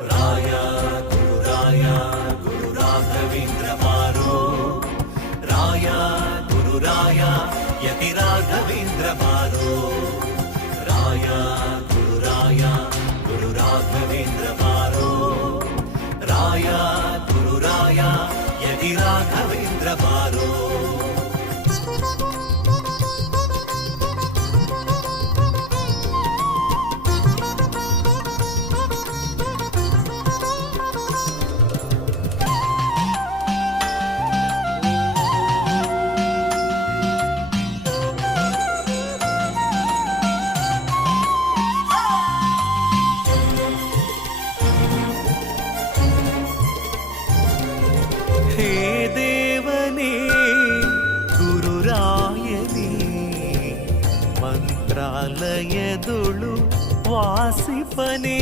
ರಾಯ ಗುರುರಾಯ ಗುರು ರಾಘವೇಂದ್ರ ಬಾರೋ, ರಾಯ ಗುರುರಾಯ ಯತಿ ರಾಘವೇಂದ್ರ ಬಾರೋ, ರಾಯ ಗುರುರಾಯ ಗುರು ರಾಘವೇಂದ್ರ ಬಾರೋ, ರಾಯ ಗುರುರಾಯ ಯತಿ ರಾಘವೇಂದ್ರ ಬಾರೋ. ಹೇ ದೇವನೇ ಗುರುರಾಯನೇ, ಮಂತ್ರಾಲಯದೊಳು ವಾಸಿಪನೇ.